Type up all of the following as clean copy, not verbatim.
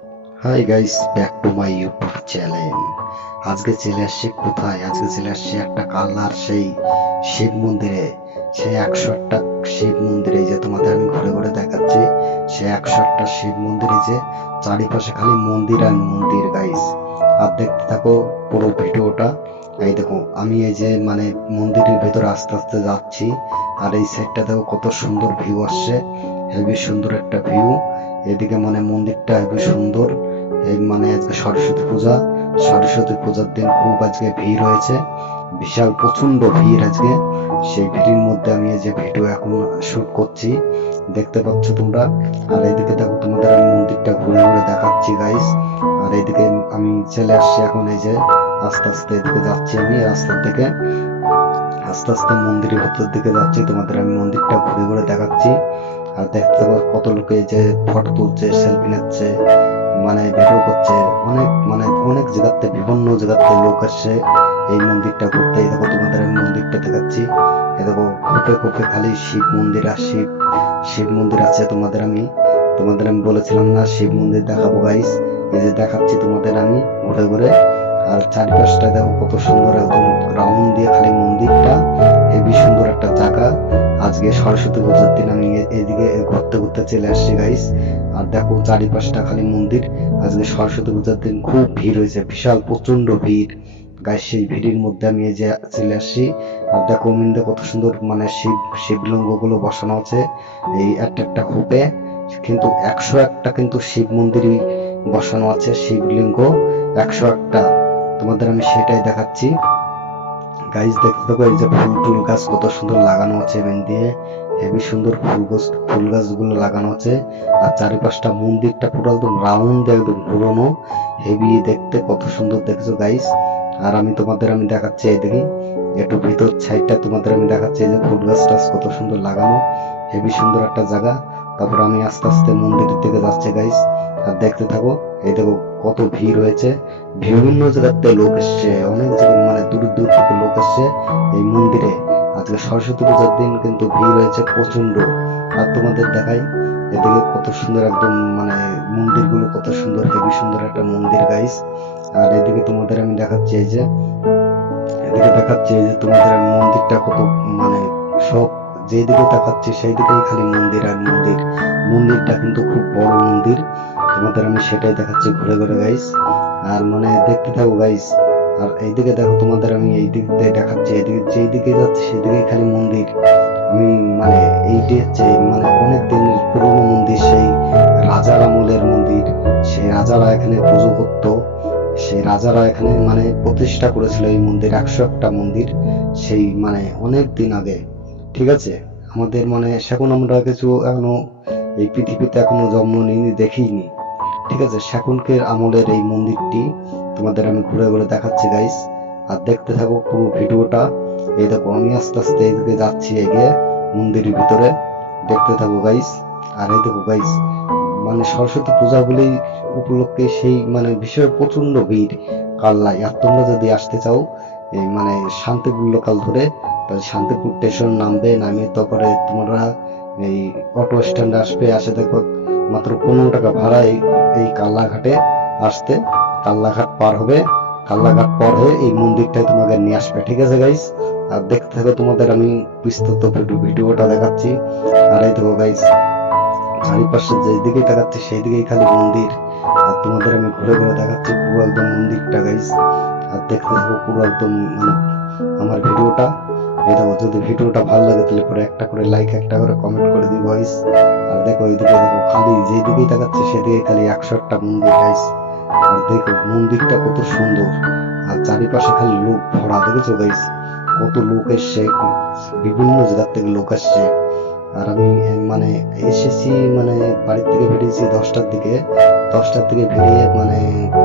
Hi guys, back to my YouTube channel. আজকে চলে আসছি কোথায়? আজকে চলে আসছি একটা কালনার সেই শিব মন্দিরে। সেই 101টা শিব মন্দিরে যে তোমাদের আমি ঘুরে ঘুরে দেখাচ্ছি। সেই 101টা শিব মন্দিরে যে চারিপাশে খালি মন্দির আর মন্দির গাইস। আর দেখতে থাকো পুরো ভিডিওটা। এই দেখো আমি এই যে মন্দিরের ভেতরে আস্তে আস্তে যাচ্ছি। আর এই সাইডটা দেখো কত সুন্দর ভিউ আসছে। হেবি সুন্দর একটা ভিউ। এদিকে মন্দিরটা হেবি সুন্দর। এই আজকে সরস্বতী পূজা। সরস্বতী পূজার দিন খুব আজকে ভিড় হয়েছে। বিশাল প্রচন্ড ভিড় আজকে। সেই ভিড়ের মধ্যে আমি এই যে ভিডিও এখন শুট করছি, দেখতে পাচ্ছ তোমরা। আর এদিকে দেখো তোমাদের আমি মন্দিরটা ঘুরে ঘুরে দেখাচ্ছি গাইস। আর এদিকে আমি চলে আসছি এখন, এই যে আস্তে আস্তে এদিকে যাচ্ছি আমি রাস্তার দিকে। আস্তে আস্তে মন্দিরের ভেতর দিকে যাচ্ছি, তোমাদের আমি মন্দিরটা ঘুরে ঘুরে দেখাচ্ছি। আর দেখতে পাবো কত লোকে এই যে ফটো তুলছে, সেলফি নিচ্ছে, ভিডিও করছে। অনেক জায়গাতে, বিভিন্ন জায়গাতে লোক আসছে এই মন্দিরটা ঘুরতে। এই দেখো তোমাদের আমি মন্দিরটা দেখাচ্ছি। এই দেখো খোপে খোপে খালি শিব মন্দির আর শিব। শিব মন্দির আছে। তোমাদের আমি বলেছিলাম না শিব মন্দির দেখাবো গাইস। এই যে দেখাচ্ছি তোমাদের আমি ঘুরে ঘুরে। আর চারিপাশটা দেখো কত সুন্দর, একদম রাউন্ড দিয়ে খালি মন্দিরটা। হেবি সুন্দর একটা জায়গা। আজকে সরস্বতী পূজার দিন আমি এদিকে ঘুরতে ঘুরতে চলে আসছি গাইস। আর দেখো চারিপাশটা খালি মন্দির। আজকে সরস্বতী পূজার দিন খুব ভিড় হয়েছে, বিশাল প্রচন্ড ভিড় গাইস। সেই ভিড়ের মধ্যে আমি এই যে চলে আসছি। আর দেখো মিন্দে কত সুন্দর শিবলিঙ্গ গুলো বসানো আছে এই একটা একটা খোপে। কিন্তু 101টা কিন্তু শিব মন্দিরই বসানো আছে, শিবলিঙ্গ 101টা। তোমাদের আমি সেটাই দেখাচ্ছি গাইস। দেখতে থাকো এই যে ফুল টুল গাছ কত সুন্দর লাগানো আছে এখান দিয়ে। হেবি সুন্দর ফুল গাছগুলো লাগানো আছে। আর চারিপাশটা মন্দিরটা পুরো একদম রাউন্ড, একদম ঘুরানো। হেভি দেখতে কত সুন্দর দেখছো গাইস। আর তোমাদের আমি দেখাচ্ছি এইদিকে একটু ভিতর সাইডটা তোমাদের আমি দেখাচ্ছি। এই যে ফুল গাছ টাছ কত সুন্দর লাগানো, হেভি সুন্দর একটা জায়গা। তারপর আমি আস্তে আস্তে মন্দিরের দিকে যাচ্ছি গাইস। আর দেখতে থাকো। এই দেখো কত ভিড় হয়েছে, বিভিন্ন জায়গাতে লোক এসছে, অনেক জায়গায় দূর দূর থেকে লোক এসছে এই মন্দিরে। আজকে সরস্বতী পূজার দিন কিন্তু ভিড় হয়েছে প্রচন্ড। আর তোমাদের দেখাই এদিকে কত সুন্দর একদম মন্দিরগুলো কত সুন্দর, হেভি সুন্দর একটা মন্দির গাইস। আর এদিকে তোমাদের আমি দেখাচ্ছি এই যে তোমাদের আমি মন্দিরটা কত সব যেদিকে তাকাচ্ছি সেই দিকেই খালি মন্দির আর মন্দির। মন্দিরটা কিন্তু খুব বড় মন্দির। তোমাদের আমি সেটাই দেখাচ্ছি ঘুরে ঘুরে গাইস। আর দেখতে থাকো গাইস। আর এইদিকে দেখো তোমাদের আমি এই দিক দিয়ে দেখাচ্ছি, এদিকে যেই দিকে যাচ্ছে সেদিকে খালি মন্দির। আমি এইটি হচ্ছে অনেক দিনের পুরনো মন্দির, সেই রাজার আমলের মন্দির। সেই রাজারা এখানে পুজো করতো। সেই রাজারা এখানে প্রতিষ্ঠা করেছিল এই মন্দির, 101টা মন্দির। সেই অনেক দিন আগে। ঠিক আছে, আমাদের সেখন আমরা কিছু এখনো এই পৃথিবীতে এখনো জন্ম নিইনি, দেখিনি। ঠিক আছে, শাকুনকের আমলের এই মন্দিরটি তোমাদের আমি ঘুরে ঘুরে দেখাচ্ছি গাইস। আর দেখতে থাকো পুরো ভিডিওটা। এই দেখো আমি আস্তে আস্তে এইদিকে যাচ্ছি এগিয়ে মন্দিরের ভিতরে, দেখতে থাকো গাইস। আর এই দেখো গাইস, সরস্বতী পূজা বলেই উপলক্ষে সেই বিষয়ে প্রচন্ড ভিড় কাল্লায়। আর তোমরা যদি আসতে চাও এই শান্তিপুর লোকাল ধরে, তাহলে শান্তিপুর স্টেশন নামবে, নামে তারপরে তোমরা এই অটো স্ট্যান্ডে আসবে। আসে দেখো মাত্র 15 টাকা ভাড়া এই কাল্লাঘাটে আসতে। কাল্লাঘাট পার হবে, কাল্লাঘাট পার হয়ে এই মন্দিরটাই তোমাকে নিয়ে আসবে। ঠিক আছে গাইস। আর দেখতে থাকো, তোমাদের আমি বিস্তৃত ভিডিওটা দেখাচ্ছি। আর এই দেখো গাইস, চারিপাশে যেদিকে তাকাচ্ছি সেই দিকেই খালি মন্দির। আর তোমাদের আমি ঘুরে ঘুরে দেখাচ্ছি পুরো একদম মন্দিরটা গাইস। আর দেখতে থাকো পুরো একদম আমার ভিডিওটা। এই দেখো, যদি ভিডিওটা ভালো লাগে তাহলে পরে একটা করে লাইক, একটা করে কমেন্ট করে দিই গাইস। আর দেখো এইদিকে দেখো, খালি যেদিকেই তাকাচ্ছি সেদিকে খালি 101টা মন্দির গাইস। আর দেখো মন্দিরটা কত সুন্দর। আর চারিপাশে খালি লোক ভরা, দেখেছো গাইস কত লোক এসছে, বিভিন্ন জায়গা থেকে লোক আসছে। আর আমি এসেছি বাড়ির থেকে বেরিয়েছি 10টার দিকে। 10টার দিকে বেরিয়ে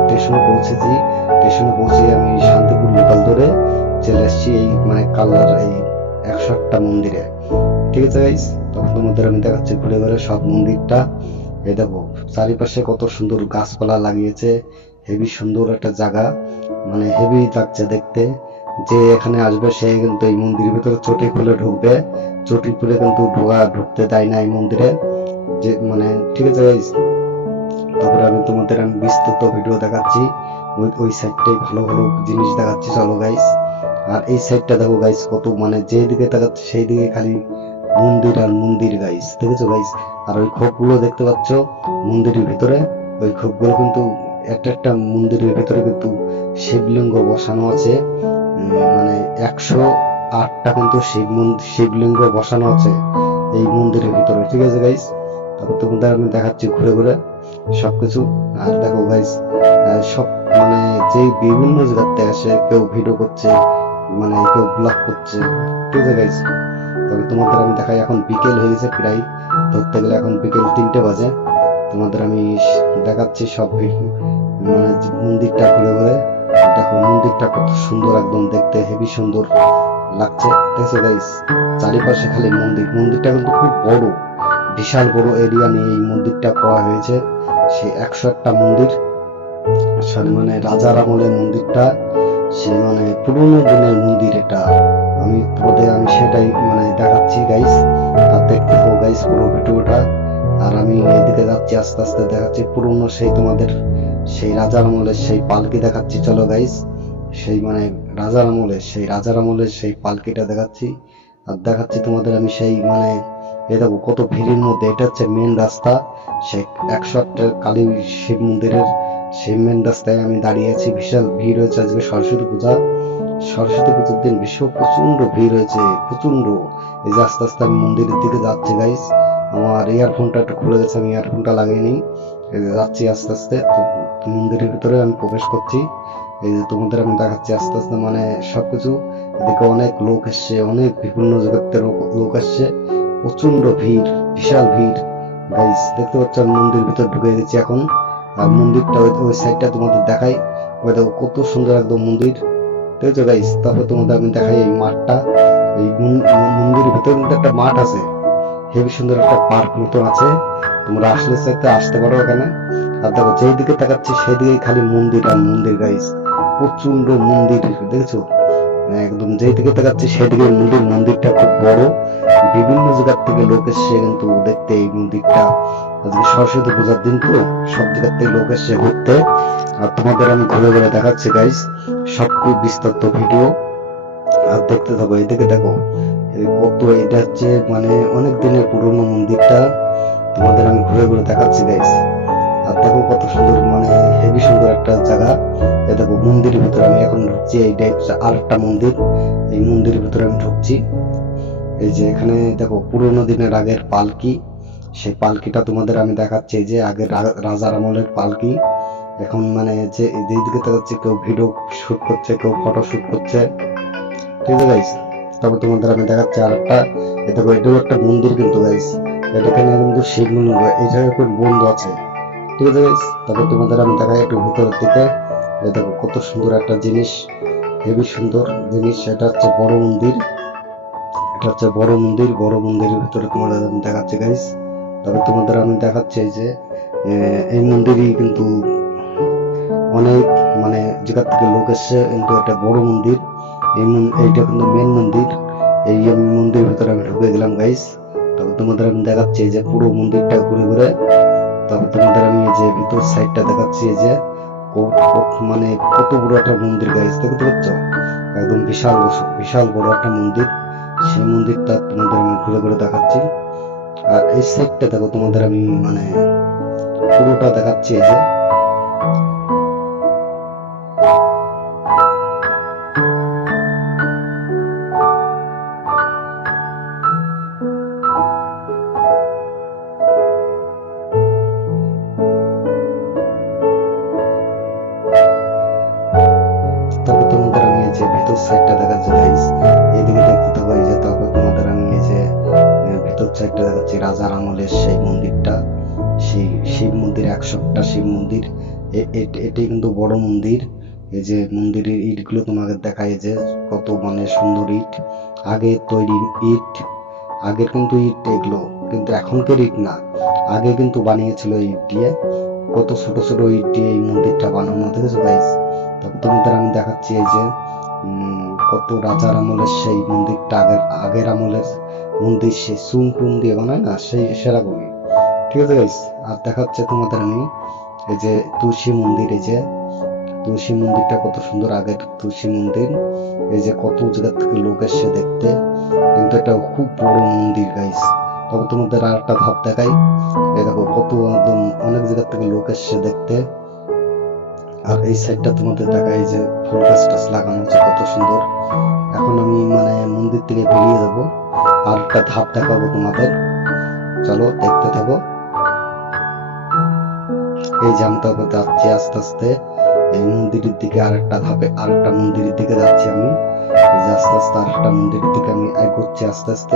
স্টেশনে পৌঁছেছি। স্টেশনে পৌঁছে আমি শান্তিপুর লোকাল ধরে চলে আসছি এই কাল্লার এই 101টা মন্দিরে। ঠিক আছে গাইস, তখন তোমাদের আমি দেখাচ্ছি ঘুরে ঘুরে সব মন্দিরটা। এই দেখো চারিপাশে কত সুন্দর গাছপালা লাগিয়েছে, হেভি সুন্দর একটা জায়গা, হেভি লাগছে দেখতে। যে এখানে আসবে সে কিন্তু এই মন্দিরের ভিতরে চটি খুলে ঢুকবে। চটি খুলে কিন্তু ঢুকতে দেয় না এই মন্দিরে। যে ঠিক আছে গাইস, তারপরে আমি বিস্তৃত ভিডিও দেখাচ্ছি, ওই সাইডটাই ভালো ভালো জিনিস দেখাচ্ছি, চলো গাইস। আর এই সাইডটা দেখো গাইস, কত মানে যেদিকে তাকাচ্ছে সেই দিকে খালি মন্দির আর মন্দির গাইস, দেখেছো গাইস? আর ওই খোপগুলো দেখতে পাচ্ছ মন্দিরের ভিতরে, ওই খোপগুলো কিন্তু একটা একটা মন্দিরের ভিতরে কিন্তু শিবলিঙ্গ বসানো আছে। মানে 108টা কিন্তু শিবলিঙ্গ বসানো আছে এই মন্দিরের ভিতরে, ঠিক আছে গাইস? তারপর তোমাদের আমি দেখাচ্ছি ঘুরে ঘুরে সবকিছু। আর দেখো গাইস, সব মানে যে বিভিন্ন জায়গাতে আসে, কেউ ভিডিও করছে, মানে কেউ ব্লগ করছে, ঠিক আছে গাইস? তবে তোমাদের আমি দেখাই, এখন বিকেল হয়ে গেছে প্রায়, ধরতে গেলে এখন বিকেল 3টে বাজে। তোমাদের আমি দেখাচ্ছি সব মানে মন্দিরটা ঘুরে ঘুরে। দেখো মন্দিরটা কত সুন্দর, একদম দেখতে হেভি সুন্দর লাগছে, ঠিক আছে গাইস? চারিপাশে খালি মন্দির, মন্দিরটা কিন্তু খুব বড়, বিশাল বড় এরিয়া নিয়ে এই মন্দিরটা করা হয়েছে। সেই 101টা মন্দির, মানে রাজার আমলের মন্দিরটা, সে মানে পুরোনো দিনের মন্দির এটা। আমি সেটাই মানে দেখাচ্ছি গাইস, আর দেখতে থাকো গাইস পুরো ভিডিওটা। আর আমি এদিকে যাচ্ছি, আস্তে আস্তে দেখাচ্ছি পুরোনো সেই তোমাদের সেই রাজার আমলের সেই পালকি দেখাচ্ছি, চলো গাইস। সেই মানে রাজার আমলের সেই পালকিটা দেখাচ্ছি। আর দেখাচ্ছি তোমাদের আমি সেই মানে এ দেখো কত ভিড়ের মধ্যে, এটা হচ্ছে মেন রাস্তা, সেই 108 কালী শিব মন্দিরের সেই মেন রাস্তায় আমি দাঁড়িয়ে আছি। বিশাল ভিড় হয়েছে আজকে সরস্বতী পূজা, সরস্বতী পুজোর দিন প্রচন্ড ভিড় হয়েছে, প্রচন্ড। এই যে আস্তে আস্তে আমি মন্দিরের দিকে যাচ্ছি গাইস, আমার ইয়ারফোনটা একটু খুলে গেছে, আমি ইয়ারফোনটা লাগিয়ে এই যে যাচ্ছি আস্তে আস্তে। তো মন্দিরের ভিতরে আমি প্রবেশ করছি, এই যে তোমাদের আমি দেখাচ্ছি আস্তে আস্তে মানে সবকিছু। এদিকে অনেক লোক এসছে, অনেক বিভিন্ন জগতের লোক এসছে, প্রচন্ড ভিড়, বিশাল ভিড় গাইস, দেখতে পাচ্ছ। আমি মন্দিরের ভিতর ঢুকে গেছি এখন। আর মন্দিরটা ওই সাইডটা তোমাদের দেখাই, ওই দেখো কত সুন্দর একদম মন্দির, ঠিক আছে গাইস? তারপর তোমাদের আমি দেখাই এই মাঠটা, এই মন্দিরের ভিতরে কিন্তু একটা মাঠ আছে, হেবি সুন্দর একটা পার্ক মতন আছে, তোমরা আসলে চাইতে আসতে পারো এখানে। আর দেখো যেই দিকে তাকাচ্ছি সেই দিকে খালি মন্দির আর মন্দির গাইস, প্রচন্ড মন্দির, দেখেছো? একদম যেই দিকে তাকাচ্ছি সেদিকে মন্দির, মন্দিরটা খুব বড়, বিভিন্ন জায়গার থেকে লোক এসছে কিন্তু দেখতে এই মন্দিরটা। আজকে সরস্বতী পূজার দিন তো, সব জায়গার থেকে লোক এসছে ঘুরতে। আর তোমাদের আমি ঘুরে ঘুরে দেখাচ্ছি গাইস সব বিস্তারিত ভিডিও, আর দেখতে থাকো। এদিকে দেখো কত, এটা হচ্ছে মানে অনেক দিনের পুরনো মন্দিরটা, তোমাদের আমি ঘুরে ঘুরে দেখাচ্ছি গাইস। আর দেখো কত সুন্দর, মানে হেভি সুন্দর একটা জায়গা। এই দেখো মন্দিরের ভিতরে আমি এখন ঢুকছি, এইটা আর একটা মন্দির, এই মন্দিরের ভিতরে আমি ঢুকছি। এই যে এখানে দেখো পুরোনো দিনের আগের পালকি, সেই পালকিটা তোমাদের আমি দেখাচ্ছি, এই যে আগের রাজার আমলের পালকি। এখন মানে যে এইদিকে দেখাচ্ছে, কেউ ভিডিও শুট করছে, কেউ ফটো শুট করছে, ঠিক আছে গাইস? তারপর তোমাদের আমি দেখাচ্ছি আর একটা, দেখো এটাও একটা মন্দির কিন্তু গাইস, এটাখানে কিন্তু শিব মন্দির, এটা এখন বন্ধ আছে, ঠিক আছে গাইস? তারপর তোমাদের আমি দেখাই একটু ভিতরের দিকে, দেখো কত সুন্দর একটা জিনিস, হেবি সুন্দর জিনিস। এটা হচ্ছে বড় মন্দির, এটা হচ্ছে বড় মন্দির, বড় মন্দিরের ভিতরে তোমাদের আমি দেখাচ্ছি গাইস। তারপর তোমাদের আমি দেখাচ্ছি যে এই মন্দিরই কিন্তু অনেক মানে জায়গা থেকে লোক এসছে, কিন্তু এটা বড় মন্দির, এইটা কিন্তু মেন মন্দির। এই মন্দিরের ভিতরে আমি ঢুকে গেলাম গাইস। তারপর তোমাদের আমি দেখাচ্ছি যে পুরো মন্দিরটা ঘুরে ঘুরে। তারপর তোমাদের আমি এই যে ভিতর সাইডটা দেখাচ্ছি, এই যে মানে কত বড় একটা মন্দির গাইস, দেখতে পাচ্ছ? একদম বিশাল বিশাল বড় একটা মন্দির, সেই মন্দিরটা তোমাদের আমি ঘুরে ঘুরে দেখাচ্ছি। আর এই সাইডটা দেখো তোমাদের আমি মানে পুরোটা দেখাচ্ছি, এই যে তারপর তোমাদের আমি এই যে ভিতর সাইডটা দেখাচ্ছি গাইস, এইদিকে দেখতে থাকো। এই যে তারপর তোমাদের আমি এই যে ভিতর সাইডটা দেখাচ্ছি, রাজার আমলের সেই মন্দিরটা, সেই শিব মন্দির, 108টা শিব মন্দির। এটাই কিন্তু বড় মন্দির। এই যে মন্দিরের ইটগুলো তোমাকে দেখায়, যে কত মানে সুন্দর ইট, আগে তৈরি ইট, আগের কিন্তু ইট এগুলো, কিন্তু এখনকার ইট না, আগে কিন্তু বানিয়েছিল ইট দিয়ে, কত ছোট ছোট ইট দিয়ে এই মন্দিরটা বানানো, দেখেছো গাইস? তারপর তোমাদের আমি দেখাচ্ছি এই যে কত রাজার আমলের সেই মন্দিরটা, আগের আমলের মন্দির, সেই চুন টুন দিয়ে বানায় না, সেই সেরকমই, ঠিক আছে গাইস? আর দেখাচ্ছে তোমাদের আমি এই যে তুলসী মন্দির, এই যে তুলসী মন্দিরটা কত সুন্দর, আগের তুলসী মন্দির। এই যে কত জায়গা থেকে লোক এসছে দেখতে, কিন্তু এটা খুব বড় মন্দির গাইস। তবে তোমাদের আর একটা ধাপ দেখাই, এই দেখো কত একদম অনেক জায়গা থেকে লোক এসছে দেখতে। আর এই সাইডটা তোমাদের দেখাই, এই যে ফুল গাছ টাছ লাগানো হচ্ছে কত সুন্দর। এখন আমি মানে মন্দির থেকে বেরিয়ে যাবো, আর একটা ধাপ দেখাবো তোমাদের, চলো দেখতে থাকো। এই যে আমি তবে যাচ্ছি আস্তে আস্তে এই মন্দিরের দিকে, আরেকটা ধাপে আরেকটা মন্দিরের দিকে যাচ্ছি আমি। এই যে আস্তে আস্তে আরেকটা মন্দিরের দিকে আমি এগোচ্ছি আস্তে আস্তে।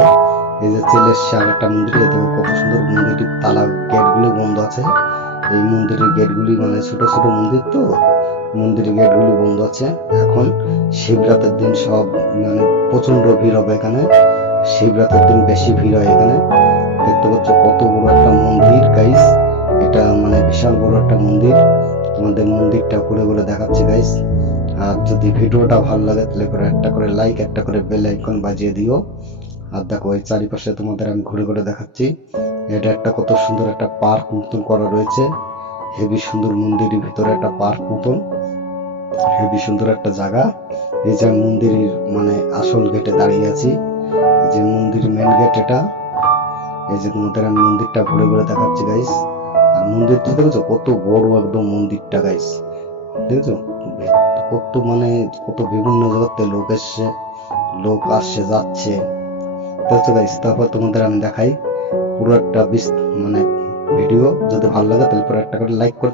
এই যে চলে এসছে আরেকটা মন্দিরে, দেখো কত সুন্দর মন্দিরটির তালা গেটগুলি বন্ধ আছে। এই মন্দিরের গেটগুলি মানে ছোট ছোট মন্দির তো, মন্দিরের গেটগুলি বন্ধ আছে। এখন শিবরাতের দিন সব মানে প্রচন্ড ভিড় হবে এখানে, শিবরাতের দিন বেশি ভিড় হয় এখানে। দেখতে পাচ্ছ কত বড় একটা মন্দির গাইস, এটা মানে বিশাল বড় একটা মন্দির। তোমাদের মন্দিরটা ঘুরে ঘুরে দেখাচ্ছি গাইস। আর যদি ভিডিওটা ভালো লাগে তাহলে করে একটা করে লাইক, একটা করে বেল আইকন বাজিয়ে দিও। আর দেখো এই চারিপাশে তোমাদের আমি ঘুরে ঘুরে দেখাচ্ছি। এটা একটা কত সুন্দর একটা পার্ক মতন করা রয়েছে, হেবি সুন্দর মন্দিরের ভিতরে একটা পার্ক মতন, হেবি সুন্দর একটা জায়গা। এই যে মন্দিরের মানে আসল গেটে দাঁড়িয়ে আছি, এই যে মন্দিরের মেন গেট এটা। এই যে তোমাদের আমি মন্দিরটা ঘুরে ঘুরে দেখাচ্ছি গাইস। আর মন্দিরটা দেখেছো কত বড় একদম মন্দিরটা গাইস, দেখেছো কত মানে কত বিভিন্ন জায়গাতে লোক এসছে, লোক আসছে যাচ্ছে, দেখছো গাইস। তারপর তোমাদের আমি দেখাই পুরো একটা মানে ভিডিও, যদি ভালো লাগে তাহলে পুরো একটা করে লাইক করে